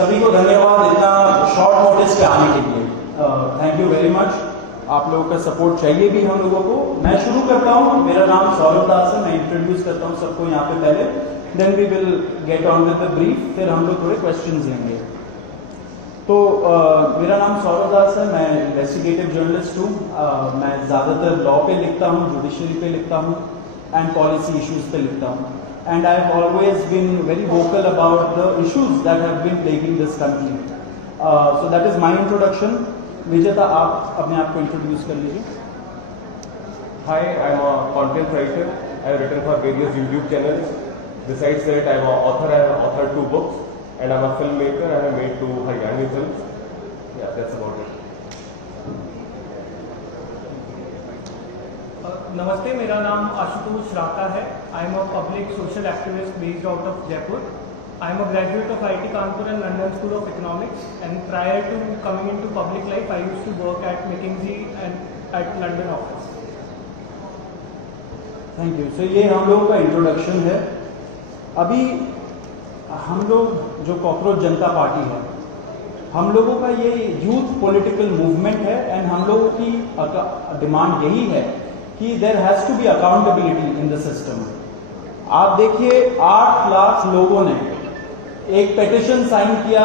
सभी को धन्यवाद इतना शॉर्ट नोटिस पे आने के लिए। Thank you very much. आप लोगों का सपोर्ट चाहिए भी हम लोगों को। मैं शुरू करता हूँ। मेरा नाम सौरभ दास है। मैं इंट्रोड्यूस करता हूँ सबको यहाँ पे पहले, then we will get on with the brief, फिर हम लोग थोड़े क्वेश्चंस लेंगे। तो मेरा नाम सौरभ दास है। मैं इन्वेस्टिगेटिव जर्नलिस्ट हूँ। मैं ज़्यादातर लॉ पे लिखता हूँ, जुडिशरी पे लिखता हूँ एंड पॉलिसी इश्यूज पे लिखता हूँ। And I have always been very vocal about the issues that have been plaguing this country. So that is my introduction. विजेता, आप अपने आप को इंट्रोड्यूस कर लीजिए। Hi, I am a content writer. I have written for various YouTube channels. Besides that, I am an author. I have authored 2 books, and I am a filmmaker. I have made 2 Haryani films. Yeah, that's about it. नमस्ते, मेरा नाम आशुतोष राका है। I am a public social activist based out of Jaipur. I am a graduate of IIT Kanpur and London school of economics, and prior to coming into public life I used to work at McKinsey and at London office. Thank you. So ये हम लोगों का introduction है। अभी हम लोग जो cockroach जनता party है, हम लोगों का ये यूथ पॉलिटिकल मूवमेंट है एंड हम लोगों की डिमांड यही है कि there has to be accountability in the system. आप देखिए 8 लाख लोगों ने एक पेटिशन साइन किया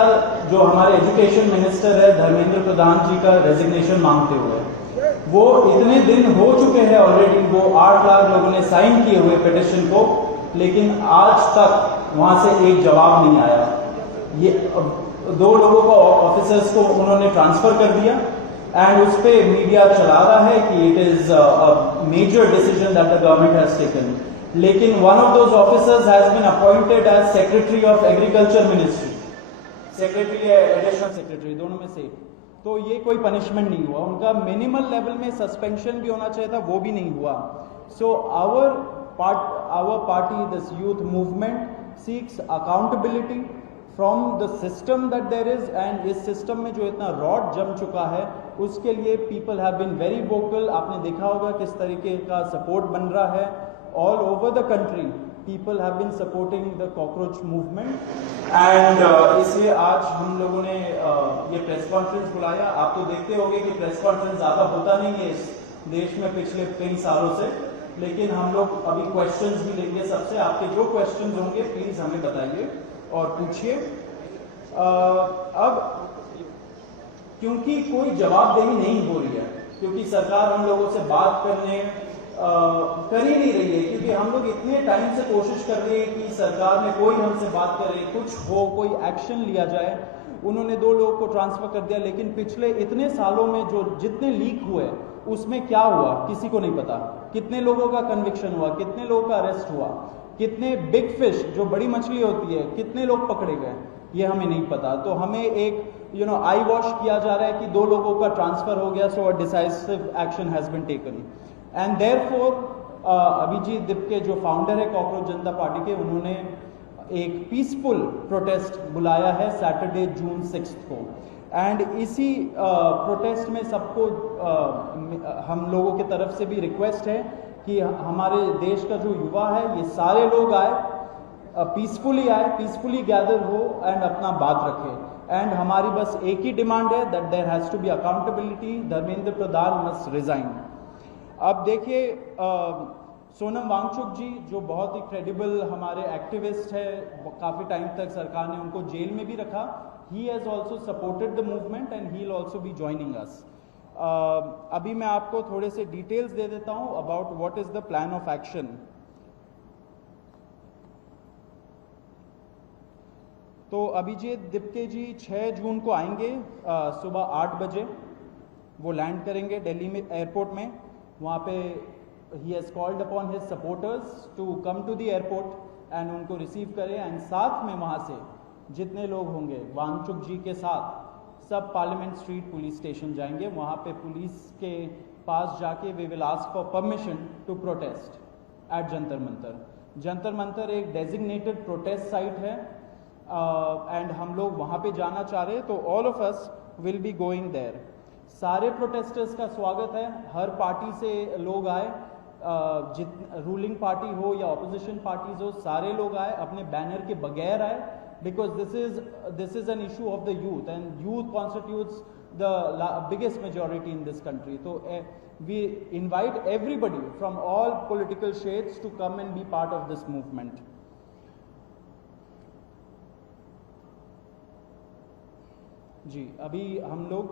जो हमारे एजुकेशन मिनिस्टर है धर्मेंद्र प्रधान जी का रेजिग्नेशन मांगते हुए। वो इतने दिन हो चुके हैं ऑलरेडी, वो 8 लाख लोगों ने साइन किए हुए पेटिशन को, लेकिन आज तक वहां से एक जवाब नहीं आया। ये 2 लोगों को ऑफिसर्स को उन्होंने ट्रांसफर कर दिया एंड उस पर मीडिया चला रहा है कि it is a major decision that the government has taken. लेकिन one of those officers has been appointed as secretary of agriculture ministry, secretary या एडिशनल सेक्रेटरी, दोनों में से। तो ये कोई पनिशमेंट नहीं हुआ उनका। मिनिमल लेवल में सस्पेंशन भी होना चाहिए था, वो भी नहीं हुआ। So our party, this youth movement seeks accountability from the system that there is, and इस सिस्टम में जो इतना रॉड जम चुका है उसके लिए people have been very vocal. आपने देखा होगा किस तरीके का सपोर्ट बन रहा है all over the country. People have been supporting the cockroach movement and इसलिए आज हम लोगों ने ये प्रेस कॉन्फ्रेंस बुलाया। आप तो देखते होंगे कि प्रेस कॉन्फ्रेंस ज़्यादा होता नहीं है इस देश में पिछले कई सालों से, लेकिन हम लोग अभी क्वेश्चंस भी लेंगे सबसे। आपके जो क्वेश्चंस होंगे प्लीज हमें बताइए और पूछिए। अब क्योंकि कोई जवाबदेही नहीं हो रही है, क्योंकि सरकार हम लोगों से बात करने कर ही नहीं रही है, क्योंकि हम लोग इतने टाइम से कोशिश कर रहे हैं कि सरकार में कोई हमसे बात करे, कुछ हो, कोई एक्शन लिया जाए। उन्होंने 2 लोगों को ट्रांसफर कर दिया, लेकिन पिछले इतने सालों में जो जितने लीक हुए उसमें क्या हुआ किसी को नहीं पता। कितने लोगों का कन्विक्शन हुआ, कितने लोगों का अरेस्ट हुआ, कितने बिग फिश जो बड़ी मछली होती है कितने लोग पकड़े गए, ये हमें नहीं पता। तो हमें एक आई वॉश किया जा रहा है कि 2 लोगों का ट्रांसफर हो गया, so a decisive action has been taken. And therefore Abhijit Dipke जो फाउंडर है कॉकरोच जनता पार्टी के, उन्होंने एक पीसफुल प्रोटेस्ट बुलाया है सैटरडे जून 6 को। एंड इसी प्रोटेस्ट में सबको हम लोगों की तरफ से भी रिक्वेस्ट है कि हमारे देश का जो युवा है ये सारे लोग आए, पीसफुली आए, पीसफुली गैदर हो एंड अपना बात रखें। एंड हमारी बस एक ही डिमांड है that there has to be accountability, Dharmendra Pradhan must resign. अब देखिए सोनम वांगचुक जी जो बहुत ही क्रेडिबल हमारे एक्टिविस्ट है, काफ़ी टाइम तक सरकार ने उनको जेल में भी रखा। He has also supported the movement and he will also be joining us. अभी मैं आपको थोड़े से डिटेल्स दे देता हूं about what is the plan of action. तो अभिजीत दिपके जी 6 जून को आएंगे सुबह 8 बजे। वो लैंड करेंगे दिल्ली में एयरपोर्ट में। वहाँ पे ही has called upon his supporters to come to the airport and उनको रिसीव करें। एंड साथ में वहाँ से जितने लोग होंगे वांगचुक जी के साथ सब पार्लियामेंट स्ट्रीट पुलिस स्टेशन जाएंगे। वहाँ पे पुलिस के पास जाके we will ask for permission to protest at Jantar Mantar. Jantar Mantar एक डेजिग्नेटेड प्रोटेस्ट साइट है एंड हम लोग वहाँ पे जाना चाह रहे हैं, तो all of us will be going there. सारे प्रोटेस्टर्स का स्वागत है, हर पार्टी से लोग आए, रूलिंग पार्टी हो या ऑपोजिशन पार्टीज हो, सारे लोग आए, अपने बैनर के बगैर आए because this is an issue of the youth, and youth constitutes the biggest majority in this country. So we invite everybody from all political shades to come and be part of this movement. जी, अभी हम लोग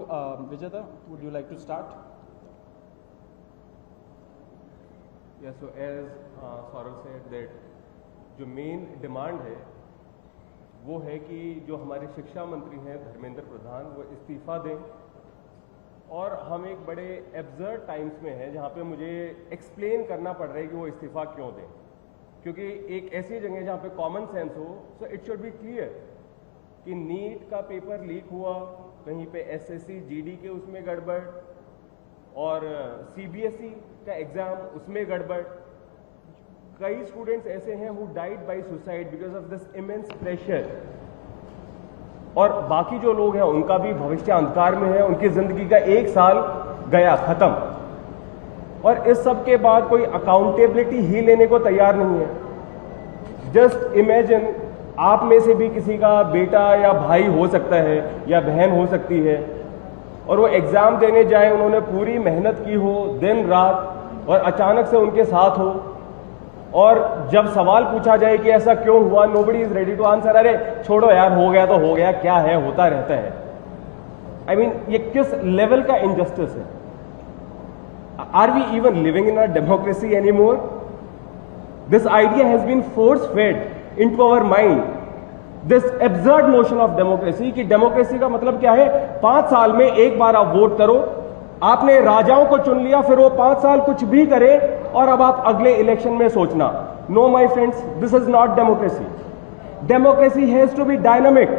विजेता, would you like to start? Yeah, so as Saurav said that जो main demand है वो है कि जो हमारे शिक्षा मंत्री हैं धर्मेंद्र प्रधान, वो इस्तीफा दें। और हम एक बड़े एब्सर्ड टाइम्स में हैं जहाँ पे मुझे एक्सप्लेन करना पड़ रहा है कि वो इस्तीफा क्यों दें, क्योंकि एक ऐसी जगह जहाँ पे कॉमन सेंस हो, so it should be clear कि नीट का पेपर लीक हुआ, कहीं पे एसएससी जीडी के उसमें गड़बड़, और सीबीएसई का एग्जाम उसमें गड़बड़। कई स्टूडेंट्स ऐसे हैं who died by suicide because of this immense pressure, और बाकी जो लोग हैं उनका भी भविष्य अंधकार में है, उनकी जिंदगी का 1 साल गया खत्म, और इस सब के बाद कोई अकाउंटेबिलिटी ही लेने को तैयार नहीं है। जस्ट इमेजिन, आप में से भी किसी का बेटा या भाई हो सकता है या बहन हो सकती है, और वो एग्जाम देने जाए, उन्होंने पूरी मेहनत की हो दिन रात, और अचानक से उनके साथ हो, और जब सवाल पूछा जाए कि ऐसा क्यों हुआ, nobody is ready to answer. अरे छोड़ो यार, हो गया तो हो गया, क्या है, होता रहता है। आई मीन, ये किस लेवल का इनजस्टिस है? Are we even living in a democracy anymore? This idea has been force fed into our mind, this absurd notion of democracy कि डेमोक्रेसी का मतलब क्या है? 5 साल में एक बार आप वोट करो, आपने राजाओं को चुन लिया, फिर वो 5 साल कुछ भी करे, और अब आप अगले इलेक्शन में सोचना। No my friends, this is not democracy. Democracy has to be dynamic.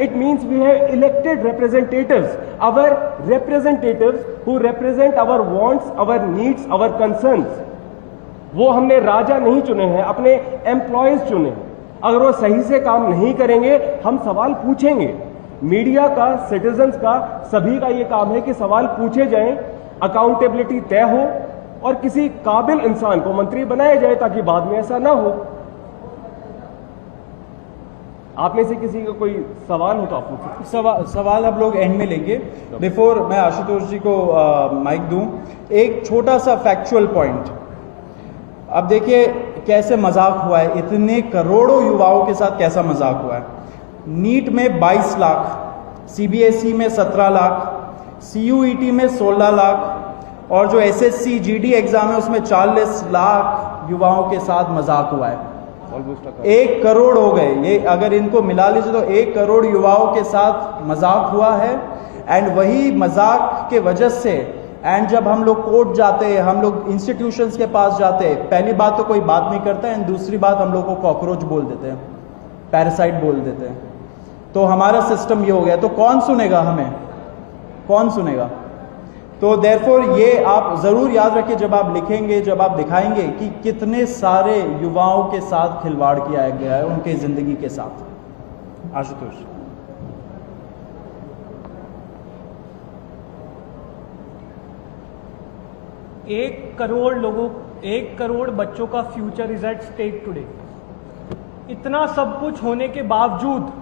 It means we have elected representatives, our representatives who represent our wants, our needs, our concerns। वो हमने राजा नहीं चुने हैं, अपने एम्प्लॉयज चुने हैं। अगर वो सही से काम नहीं करेंगे, हम सवाल पूछेंगे। मीडिया का, सिटीजन्स का, सभी का ये काम है कि सवाल पूछे जाएं, अकाउंटेबिलिटी तय हो, और किसी काबिल इंसान को मंत्री बनाया जाए ताकि बाद में ऐसा ना हो। आप में से किसी का कोई सवाल हो तो आप पूछिए। सवाल आप लोग एंड में लेंगे। बिफोर मैं आशुतोष जी को माइक दूं, एक छोटा सा फैक्चुअल पॉइंट। अब देखिए कैसे मजाक हुआ है, इतने करोड़ों युवाओं के साथ कैसा मजाक हुआ है। नीट में 22 लाख, सीबीएसई में 17 लाख, सीयूईटी में 16 लाख, और जो एसएससी जीडी एग्जाम है उसमें 40 लाख युवाओं के साथ मजाक हुआ है। 1 करोड़ हो गए ये, अगर इनको मिला लीजिए तो 1 करोड़ युवाओं के साथ मजाक हुआ है। एंड वही मजाक के वजह से, एंड जब हम लोग कोर्ट जाते हैं, हम लोग इंस्टीट्यूशंस के पास जाते हैं, पहली बात तो कोई बात नहीं करता है, एंड दूसरी बात हम लोग को कॉकरोच बोल देते हैं, पैरासाइट बोल देते हैं। तो हमारा सिस्टम ये हो गया, तो कौन सुनेगा हमें, कौन सुनेगा? तो देयरफॉर ये आप जरूर याद रखिए जब आप लिखेंगे, जब आप दिखाएंगे कि कितने सारे युवाओं के साथ खिलवाड़ किया गया है, उनके जिंदगी के साथ। आशुतोष। 1 करोड़ लोगों, 1 करोड़ बच्चों का future is at stake today. इतना सब कुछ होने के बावजूद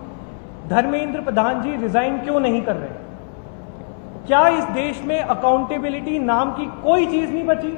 धर्मेंद्र प्रधान जी रिजाइन क्यों नहीं कर रहे? क्या इस देश में अकाउंटेबिलिटी नाम की कोई चीज नहीं बची?